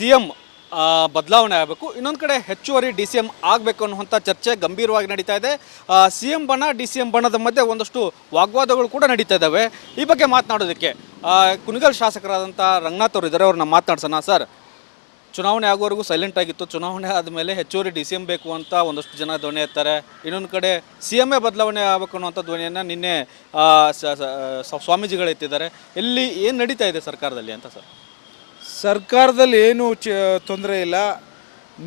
C M ಬದಲಾವಣೆ ಆಗಬೇಕು, ಇನ್ನೊಂದು ಕಡೆ ಹೆಚ್ಚುವರಿ ಡಿ ಸಿ ಎಂ ಆಗಬೇಕು ಅನ್ನುವಂಥ ಚರ್ಚೆ ಗಂಭೀರವಾಗಿ ನಡೀತಾ ಇದೆ. ಸಿ ಎಂ ಬಣ ಡಿ ಸಿ ಎಂ ಬಣದ ಮಧ್ಯೆ ಒಂದಷ್ಟು ವಾಗ್ವಾದಗಳು ಕೂಡ ನಡೀತಾ ಇದ್ದಾವೆ. ಈ ಬಗ್ಗೆ ಮಾತನಾಡೋದಕ್ಕೆ ಕುಣಿಗಲ್ ಶಾಸಕರಾದಂಥ ರಂಗನಾಥ್ ಅವರು ಇದ್ದಾರೆ, ಅವ್ರನ್ನ ಮಾತನಾಡ್ಸೋಣ. ಸರ್, ಚುನಾವಣೆ ಆಗುವವರೆಗೂ ಸೈಲೆಂಟ್ ಆಗಿತ್ತು, ಚುನಾವಣೆ ಆದಮೇಲೆ ಹೆಚ್ಚುವರಿ ಡಿ ಸಿ ಎಂ ಬೇಕು ಅಂತ ಒಂದಷ್ಟು ಜನ ಧ್ವನಿ ಎತ್ತಾರೆ. ಇನ್ನೊಂದು ಕಡೆ ಸಿ ಎಂ ಎ ಬದಲಾವಣೆ ಆಗಬೇಕು ಅನ್ನುವಂಥ ಧ್ವನಿಯನ್ನು ನಿನ್ನೆ ಸ್ವಾಮೀಜಿಗಳು ಎತ್ತಿದ್ದಾರೆ. ಇಲ್ಲಿ ಏನು ನಡೀತಾ ಇದೆ ಸರ್ಕಾರದಲ್ಲಿ ಅಂತ ಸರ್? ಸರ್ಕಾರದಲ್ಲಿ ಏನು ತೊಂದರೆ ಇಲ್ಲ,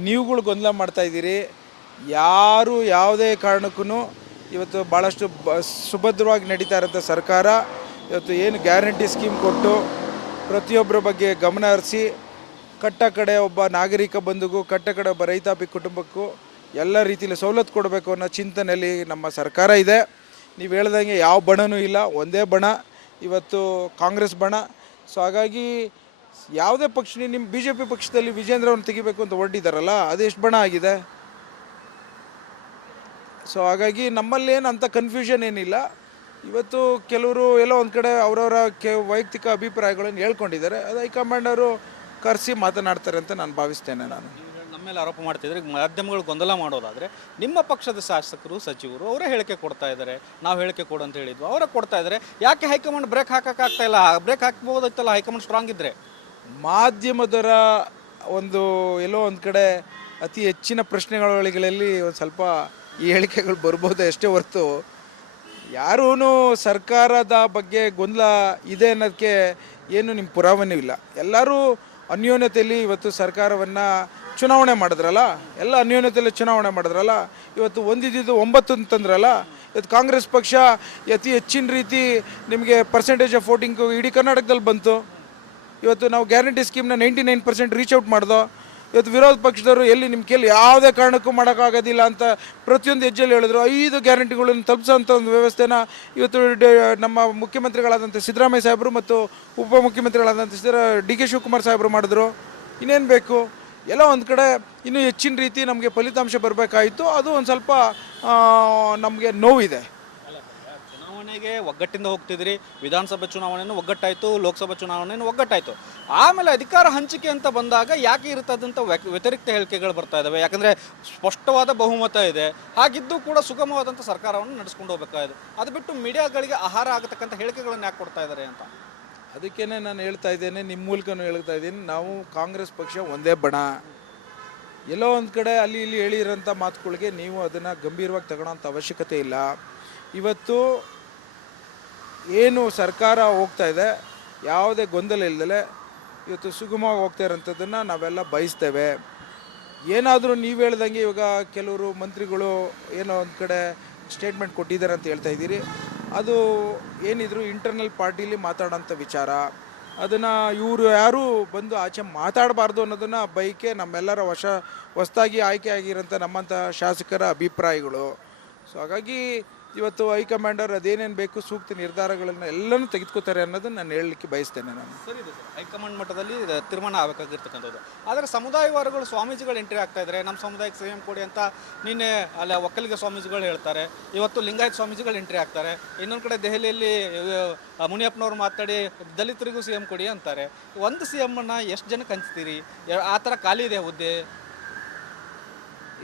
ನೀವುಗಳು ಗೊಂದಲ ಮಾಡ್ತಾಯಿದ್ದೀರಿ. ಯಾರು ಯಾವುದೇ ಕಾರಣಕ್ಕೂ ಇವತ್ತು ಭಾಳಷ್ಟು ಸುಭದ್ರವಾಗಿ ನಡೀತಾ ಇರೋಂಥ ಸರ್ಕಾರ ಇವತ್ತು ಏನು ಗ್ಯಾರಂಟಿ ಸ್ಕೀಮ್ ಕೊಟ್ಟು ಪ್ರತಿಯೊಬ್ಬರ ಬಗ್ಗೆ ಗಮನ ಹರಿಸಿ ಕಟ್ಟ ಕಡೆ ಒಬ್ಬ ನಾಗರಿಕ ಬಂಧುಗೂ ಕಟ್ಟ ಕಡೆ ಒಬ್ಬ ರೈತಾಪಿ ಕುಟುಂಬಕ್ಕೂ ಎಲ್ಲ ರೀತಿಯಲ್ಲಿ ಸವಲತ್ತು ಕೊಡಬೇಕು ಅನ್ನೋ ಚಿಂತನೆಯಲ್ಲಿ ನಮ್ಮ ಸರ್ಕಾರ ಇದೆ. ನೀವು ಹೇಳ್ದಂಗೆ ಯಾವ ಬಣನೂ ಇಲ್ಲ, ಒಂದೇ ಬಣ ಇವತ್ತು ಕಾಂಗ್ರೆಸ್ ಬಣ. ಸೊ ಹಾಗಾಗಿ ಯಾವುದೇ ಪಕ್ಷ, ನಿಮ್ಮ ಬಿ ಜೆ ಪಿ ಪಕ್ಷದಲ್ಲಿ ವಿಜೇಂದ್ರವನ್ನು ತೆಗಿಬೇಕು ಅಂತ ಹೊರಟಿದ್ದಾರಲ್ಲ, ಅದೆಷ್ಟು ಬಣ ಆಗಿದೆ. ಸೊ ಹಾಗಾಗಿ ನಮ್ಮಲ್ಲೇನು ಅಂಥ ಕನ್ಫ್ಯೂಷನ್ ಏನಿಲ್ಲ. ಇವತ್ತು ಕೆಲವರು ಎಲ್ಲೋ ಒಂದು ಕಡೆ ಅವರವರ ವೈಯಕ್ತಿಕ ಅಭಿಪ್ರಾಯಗಳನ್ನು ಹೇಳ್ಕೊಂಡಿದ್ದಾರೆ, ಅದು ಹೈಕಮಾಂಡವರು ಕರೆಸಿ ಮಾತನಾಡ್ತಾರೆ ಅಂತ ನಾನು ಭಾವಿಸ್ತೇನೆ. ನಾನು ನಮ್ಮ ಮೇಲೆ ಆರೋಪ ಮಾಡ್ತಿದ್ರೆ ಮಾಧ್ಯಮಗಳು ಗೊಂದಲ ಮಾಡೋದಾದರೆ ನಿಮ್ಮ ಪಕ್ಷದ ಶಾಸಕರು ಸಚಿವರು ಅವರೇ ಹೇಳಿಕೆ ಕೊಡ್ತಾ ಇದ್ದಾರೆ, ನಾವು ಹೇಳಿಕೆ ಕೊಡು ಅಂತ ಹೇಳಿದ್ವು, ಅವರೇ ಕೊಡ್ತಾ ಇದ್ದಾರೆ. ಯಾಕೆ ಹೈಕಮಾಂಡ್ ಬ್ರೇಕ್ ಹಾಕೋಕ್ಕಾಗ್ತಾ ಇಲ್ಲ? ಬ್ರೇಕ್ ಹಾಕ್ಬೋದಾಯ್ತಲ್ಲ ಹೈಕಮಾಂಡ್ ಸ್ಟ್ರಾಂಗ್ ಇದ್ದರೆ. ಮಾಧ್ಯಮದರ ಒಂದು ಎಲ್ಲೋ ಒಂದು ಕಡೆ ಅತಿ ಹೆಚ್ಚಿನ ಪ್ರಶ್ನೆಗಳಲ್ಲಿ ಒಂದು ಸ್ವಲ್ಪ ಈ ಹೇಳಿಕೆಗಳು ಬರ್ಬೋದು ಅಷ್ಟೇ ಹೊರತು ಯಾರೂ ಸರ್ಕಾರದ ಬಗ್ಗೆ ಗೊಂದಲ ಇದೆ ಅನ್ನೋದಕ್ಕೆ ಏನು ನಿಮ್ಮ ಪುರಾವೆನೂ ಇಲ್ಲ. ಎಲ್ಲರೂ ಅನ್ಯೋನ್ಯತೆಯಲ್ಲಿ ಇವತ್ತು ಸರ್ಕಾರವನ್ನು ಚುನಾವಣೆ ಮಾಡಿದ್ರಲ್ಲ, ಎಲ್ಲ ಅನ್ಯೋನ್ಯತೆಯಲ್ಲಿ ಚುನಾವಣೆ ಮಾಡಿದ್ರಲ್ಲ. ಇವತ್ತು ಒಂದಿದ್ದು 9 ಅಂತಂದ್ರಲ್ಲ. ಇವತ್ತು ಕಾಂಗ್ರೆಸ್ ಪಕ್ಷ ಅತಿ ಹೆಚ್ಚಿನ ರೀತಿ ನಿಮಗೆ ಪರ್ಸೆಂಟೇಜ್ ಆಫ್ ವೋಟಿಂಗು ಇಡೀ ಕರ್ನಾಟಕದಲ್ಲಿ ಬಂತು. ಇವತ್ತು ನಾವು ಗ್ಯಾರಂಟಿ ಸ್ಕೀಮ್ನ 99% ರೀಚ್ ಔಟ್ ಮಾಡ್ದೋ. ಇವತ್ತು ವಿರೋಧ ಪಕ್ಷದವರು ಎಲ್ಲಿ ನಿಮ್ಮ ಕೇಳಿ ಯಾವುದೇ ಕಾರಣಕ್ಕೂ ಮಾಡೋಕ್ಕಾಗೋದಿಲ್ಲ ಅಂತ ಪ್ರತಿಯೊಂದು ಹೆಜ್ಜೆಯಲ್ಲಿ ಹೇಳಿದ್ರು. 5 ಗ್ಯಾರಂಟಿಗಳನ್ನು ತಲುಪಿಸೋಂಥ ಒಂದು ವ್ಯವಸ್ಥೆನ ಇವತ್ತು ನಮ್ಮ ಮುಖ್ಯಮಂತ್ರಿಗಳಾದಂಥ ಸಿದ್ದರಾಮಯ್ಯ ಸಾಹೇಬರು ಮತ್ತು ಉಪಮುಖ್ಯಮಂತ್ರಿಗಳಾದಂಥ ಡಿ ಕೆ ಶಿವಕುಮಾರ್ ಸಾಹೇಬರು ಮಾಡಿದ್ರು. ಇನ್ನೇನು ಬೇಕು? ಎಲ್ಲ ಒಂದು ಕಡೆ ಇನ್ನೂ ಹೆಚ್ಚಿನ ರೀತಿ ನಮಗೆ ಫಲಿತಾಂಶ ಬರಬೇಕಾಯಿತು. ಅದು ಒಂದು ಸ್ವಲ್ಪ ನಮಗೆ ನೋವಿದೆ. ಚುನಾವಣೆಗೆ ಒಗ್ಗಟ್ಟಿಂದ ಹೋಗ್ತಿದ್ರಿ, ವಿಧಾನಸಭೆ ಚುನಾವಣೆಯೂ ಒಗ್ಗಟ್ಟಾಯಿತು, ಲೋಕಸಭಾ ಚುನಾವಣೆಯೂ ಒಗ್ಗಟ್ಟಾಯಿತು. ಆಮೇಲೆ ಅಧಿಕಾರ ಹಂಚಿಕೆ ಅಂತ ಬಂದಾಗ ಯಾಕೆ ಇರ್ತದಂಥ ವ್ಯತಿರಿಕ್ತ ಹೇಳಿಕೆಗಳು ಬರ್ತಾ ಇದ್ದಾವೆ? ಯಾಕಂದರೆ ಸ್ಪಷ್ಟವಾದ ಬಹುಮತ ಇದೆ, ಹಾಗಿದ್ದು ಕೂಡ ಸುಗಮವಾದಂಥ ಸರ್ಕಾರವನ್ನು ನಡೆಸ್ಕೊಂಡು ಹೋಗಬೇಕಾಗಿದೆ. ಅದು ಬಿಟ್ಟು ಮೀಡಿಯಾಗಳಿಗೆ ಆಹಾರ ಆಗತಕ್ಕಂಥ ಹೇಳಿಕೆಗಳನ್ನು ಯಾಕೆ ಕೊಡ್ತಾ ಇದ್ದಾರೆ ಅಂತ. ಅದಕ್ಕೇ ನಾನು ಹೇಳ್ತಾ ಇದ್ದೇನೆ, ನಿಮ್ಮ ಮೂಲಕನೂ ಹೇಳ್ತಾ ಇದ್ದೀನಿ, ನಾವು ಕಾಂಗ್ರೆಸ್ ಪಕ್ಷ ಒಂದೇ ಬಣ. ಎಲ್ಲೋ ಒಂದು ಕಡೆ ಅಲ್ಲಿ ಇಲ್ಲಿ ಹೇಳಿರೋಂಥ ಮಾತುಗಳಿಗೆ ನೀವು ಅದನ್ನು ಗಂಭೀರವಾಗಿ ತಗೊಳ್ಳೋಂಥ ಅವಶ್ಯಕತೆ ಇಲ್ಲ. ಇವತ್ತು ಏನು ಸರ್ಕಾರ ಹೋಗ್ತಾ ಇದೆ, ಯಾವುದೇ ಗೊಂದಲ ಇಲ್ಲದೆ ಇವತ್ತು ಸುಗಮವಾಗಿ ಹೋಗ್ತಾ ಇರೋಂಥದ್ದನ್ನು ನಾವೆಲ್ಲ ಬಯಸ್ತೇವೆ. ಏನಾದರೂ ನೀವು ಹೇಳ್ದಂಗೆ ಇವಾಗ ಕೆಲವರು ಮಂತ್ರಿಗಳು ಏನೋ ಒಂದು ಕಡೆ ಸ್ಟೇಟ್ಮೆಂಟ್ ಕೊಟ್ಟಿದ್ದಾರೆ ಅಂತ ಹೇಳ್ತಾ ಇದ್ದೀರಿ. ಅದು ಏನಿದ್ರು ಇಂಟರ್ನಲ್ ಪಾರ್ಟಿಲಿ ಮಾತಾಡೋಂಥ ವಿಚಾರ. ಅದನ್ನು ಇವರು ಯಾರೂ ಬಂದು ಆಚೆ ಮಾತಾಡಬಾರ್ದು ಅನ್ನೋದನ್ನು ಬೈಕೆ ನಮ್ಮೆಲ್ಲರ ಹೊಸದಾಗಿ ಆಯ್ಕೆ ಆಗಿರೋಂಥ ನಮ್ಮಂಥ ಶಾಸಕರ ಅಭಿಪ್ರಾಯಗಳು. ಸೊ ಹಾಗಾಗಿ ಇವತ್ತು ಹೈಕಮಾಂಡರ್ ಅದೇನೇನು ಬೇಕು ಸೂಕ್ತ ನಿರ್ಧಾರಗಳನ್ನು ಎಲ್ಲನೂ ತೆಗೆದುಕೋತಾರೆ ಅನ್ನೋದನ್ನು ನಾನು ಹೇಳಲಿಕ್ಕೆ ಬಯಸ್ತೇನೆ. ನಾನು ಸರಿ ಇದೆ ಸರ್, ಹೈಕಮಾಂಡ್ ಮಟ್ಟದಲ್ಲಿ ತೀರ್ಮಾನ ಆಗಬೇಕಾಗಿರ್ತಕ್ಕಂಥದ್ದು. ಆದರೆ ಸಮುದಾಯವಾರಗಳು ಸ್ವಾಮೀಜಿಗಳು ಎಂಟ್ರಿ ಆಗ್ತಾ ಇದ್ದಾರೆ. ನಮ್ಮ ಸಮುದಾಯಕ್ಕೆ ಸಿ ಎಂ ಕೊಡಿ ಅಂತ ನಿನ್ನೆ ಅಲ್ಲಿ ಒಕ್ಕಲಿಗ ಸ್ವಾಮೀಜಿಗಳು ಹೇಳ್ತಾರೆ, ಇವತ್ತು ಲಿಂಗಾಯತ್ ಸ್ವಾಮೀಜಿಗಳು ಎಂಟ್ರಿ ಆಗ್ತಾರೆ. ಇನ್ನೊಂದು ಕಡೆ ದೆಹಲಿಯಲ್ಲಿ ಮುನಿಯಪ್ಪನವ್ರು ಮಾತಾಡಿ ದಲಿತರಿಗೂ ಸಿ ಎಂ ಕೊಡಿ ಅಂತಾರೆ. ಒಂದು ಸಿ ಎಮ್ಮನ್ನು ಎಷ್ಟು ಜನಕ್ಕೆ ಹಂಚ್ತೀರಿ? ಆ ಥರ ಖಾಲಿ ಇದೆ ಹುದ್ದೆ.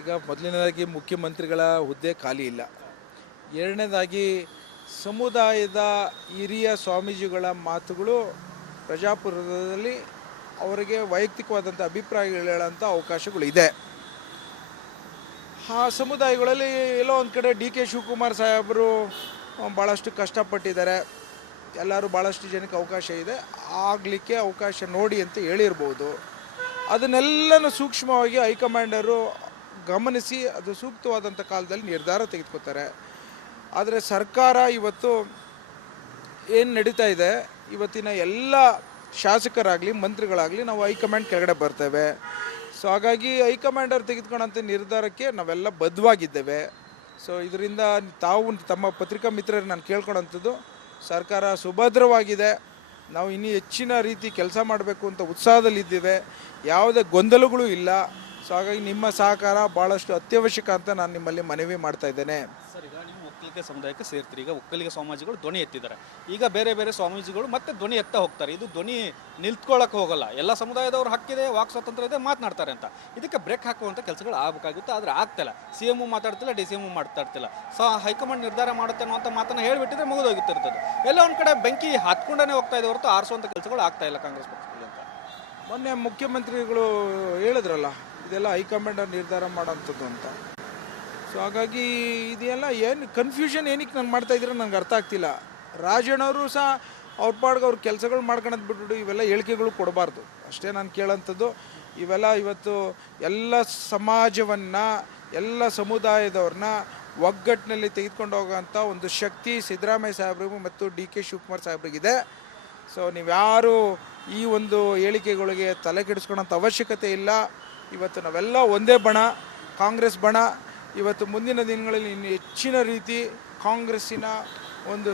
ಈಗ ಮೊದಲನೇದಾಗಿ ಮುಖ್ಯಮಂತ್ರಿಗಳ ಹುದ್ದೆ ಖಾಲಿ ಇಲ್ಲ. ಎರಡನೇದಾಗಿ ಸಮುದಾಯದ ಹಿರಿಯ ಸ್ವಾಮೀಜಿಗಳ ಮಾತುಗಳು ಪ್ರಜಾಪ್ರಭುತ್ವದಲ್ಲಿ ಅವರಿಗೆ ವೈಯಕ್ತಿಕವಾದಂಥ ಅಭಿಪ್ರಾಯಗಳು ಹೇಳೋಂಥ ಅವಕಾಶಗಳು ಇದೆ. ಆ ಸಮುದಾಯಗಳಲ್ಲಿ ಎಲ್ಲೋ ಒಂದು ಕಡೆ ಡಿ ಕೆ ಶಿವಕುಮಾರ್ ಸಾಹೇಬರು ಭಾಳಷ್ಟು ಕಷ್ಟಪಟ್ಟಿದ್ದಾರೆ, ಎಲ್ಲರೂ ಭಾಳಷ್ಟು ಜನಕ್ಕೆ ಅವಕಾಶ ಇದೆ, ಆಗಲಿಕ್ಕೆ ಅವಕಾಶ ನೋಡಿ ಅಂತ ಹೇಳಿರ್ಬೋದು. ಅದನ್ನೆಲ್ಲನೂ ಸೂಕ್ಷ್ಮವಾಗಿ ಹೈಕಮಾಂಡರು ಗಮನಿಸಿ ಅದು ಸೂಕ್ತವಾದಂಥ ಕಾಲದಲ್ಲಿ ನಿರ್ಧಾರ ತೆಗೆದುಕೊತಾರೆ. ಆದರೆ ಸರ್ಕಾರ ಇವತ್ತು ಏನು ನಡೀತಾ ಇದೆ, ಇವತ್ತಿನ ಎಲ್ಲ ಶಾಸಕರಾಗಲಿ ಮಂತ್ರಿಗಳಾಗಲಿ ನಾವು ಹೈಕಮಾಂಡ್ ಕೆಳಗಡೆ ಬರ್ತೇವೆ. ಸೊ ಹಾಗಾಗಿ ಹೈಕಮಾಂಡರ್ ತೆಗೆದುಕೊಳ್ಳೋಂಥ ನಿರ್ಧಾರಕ್ಕೆ ನಾವೆಲ್ಲ ಬದ್ಧವಾಗಿದ್ದೇವೆ. ಸೊ ಇದರಿಂದ ತಾವು ತಮ್ಮ ಪತ್ರಿಕಾ ಮಿತ್ರರು ನಾನು ಕೇಳ್ಕೊಳ್ಳೋಂಥದ್ದು, ಸರ್ಕಾರ ಸುಭದ್ರವಾಗಿದೆ, ನಾವು ಇನ್ನೂ ಹೆಚ್ಚಿನ ರೀತಿ ಕೆಲಸ ಮಾಡಬೇಕು ಅಂತ ಉತ್ಸಾಹದಲ್ಲಿದ್ದೇವೆ, ಯಾವುದೇ ಗೊಂದಲಗಳು ಇಲ್ಲ. ಸೊ ಹಾಗಾಗಿ ನಿಮ್ಮ ಸಹಕಾರ ಭಾಳಷ್ಟು ಅತ್ಯವಶ್ಯಕ ಅಂತ ನಾನು ನಿಮ್ಮಲ್ಲಿ ಮನವಿ ಮಾಡ್ತಾ ಇದ್ದೇನೆ. ಸರ್, ಈಗ ನೀವು ಒಕ್ಕಲಿಗ ಸಮುದಾಯಕ್ಕೆ ಸೇರ್ತೀರಿ. ಈಗ ಒಕ್ಕಲಿಗ ಸ್ವಾಮೀಜಿಗಳು ಧ್ವನಿ ಎತ್ತಿದ್ದಾರೆ. ಈಗ ಬೇರೆ ಬೇರೆ ಸ್ವಾಮೀಜಿಗಳು ಮತ್ತೆ ಧ್ವನಿ ಎತ್ತಾ ಹೋಗ್ತಾರೆ. ಇದು ಧ್ವನಿ ನಿಲ್ತ್ಕೊಳ್ಳೋಕೆ ಹೋಗಲ್ಲ. ಎಲ್ಲ ಸಮುದಾಯದವ್ರು ಹಕ್ಕಿದೆ, ವಾಕ್ ಸ್ವಾತಂತ್ರ್ಯ ಇದೆ, ಮಾತನಾಡ್ತಾರೆ ಅಂತ. ಇದಕ್ಕೆ ಬ್ರೇಕ್ ಹಾಕುವಂಥ ಕೆಲಸಗಳು ಆಗಬೇಕಾಗುತ್ತೆ. ಆದರೆ ಆಗ್ತಿಲ್ಲ. CM ಮಾತಾಡ್ತಿಲ್ಲ, DCM ಮಾತಾಡ್ತಿಲ್ಲ. ಹೈಕಮಾಂಡ್ ನಿರ್ಧಾರ ಮಾಡುತ್ತೆ ಅನ್ನೋಂಥ ಮಾತನ್ನು ಹೇಳಿಬಿಟ್ಟಿದ್ರೆ ಮುಗಿದೋಗಿತ್ತಿರ್ತದೆ. ಎಲ್ಲ ಒಂದು ಕಡೆ ಬೆಂಕಿ ಹತ್ಕೊಂಡೇ ಹೋಗ್ತಾ ಇದೆ ಹೊರತು ಆರಿಸುವಂಥ ಕೆಲಸಗಳು ಆಗ್ತಾ ಇಲ್ಲ ಕಾಂಗ್ರೆಸ್ ಪಕ್ಷದಲ್ಲಿ ಅಂತ. ಮೊನ್ನೆ ಮುಖ್ಯಮಂತ್ರಿಗಳು ಹೇಳಿದ್ರಲ್ಲ, ಇದೆಲ್ಲ ಹೈಕಮಾಂಡ್ ನಿರ್ಧಾರ ಮಾಡೋಂಥದ್ದು ಅಂತ. ಸೊ ಹಾಗಾಗಿ ಇದೆಲ್ಲ ಏನು ಕನ್ಫ್ಯೂಷನ್ ಏನಕ್ಕೆ ನಾನು ಮಾಡ್ತಾ ಇದ್ದೀರ ನನಗೆ ಅರ್ಥ ಆಗ್ತಿಲ್ಲ. ರಾಜಣ್ಣವರು ಸಹ ಅವ್ರ ಪಾಡ್ಗೆ ಅವ್ರ ಕೆಲಸಗಳು ಮಾಡ್ಕೊಳೋದು ಬಿಟ್ಬಿಟ್ಟು ಇವೆಲ್ಲ ಹೇಳಿಕೆಗಳು ಕೊಡಬಾರ್ದು ಅಷ್ಟೇ ನಾನು ಕೇಳೋಂಥದ್ದು. ಇವೆಲ್ಲ ಇವತ್ತು ಎಲ್ಲ ಸಮಾಜವನ್ನು, ಎಲ್ಲ ಸಮುದಾಯದವ್ರನ್ನ ಒಗ್ಗಟ್ಟಿನಲ್ಲಿ ತೆಗೆದುಕೊಂಡು ಹೋಗೋಂಥ ಒಂದು ಶಕ್ತಿ ಸಿದ್ದರಾಮಯ್ಯ ಸಾಹೇಬ್ರಿಗೂ ಮತ್ತು DK ಶಿವಕುಮಾರ್ ಸಾಹೇಬ್ರಿಗಿದೆ. ಸೊ ನೀವ್ಯಾರು ಈ ಒಂದು ಹೇಳಿಕೆಗಳಿಗೆ ತಲೆ ಕೆಡಿಸ್ಕೊಳ್ಳೋಂಥ ಅವಶ್ಯಕತೆ ಇಲ್ಲ. ಇವತ್ತು ನಾವೆಲ್ಲ ಒಂದೇ ಬಣ, ಕಾಂಗ್ರೆಸ್ ಬಣ. ಇವತ್ತು ಮುಂದಿನ ದಿನಗಳಲ್ಲಿ ಇನ್ನು ಹೆಚ್ಚಿನ ರೀತಿ ಕಾಂಗ್ರೆಸ್ಸಿನ ಒಂದು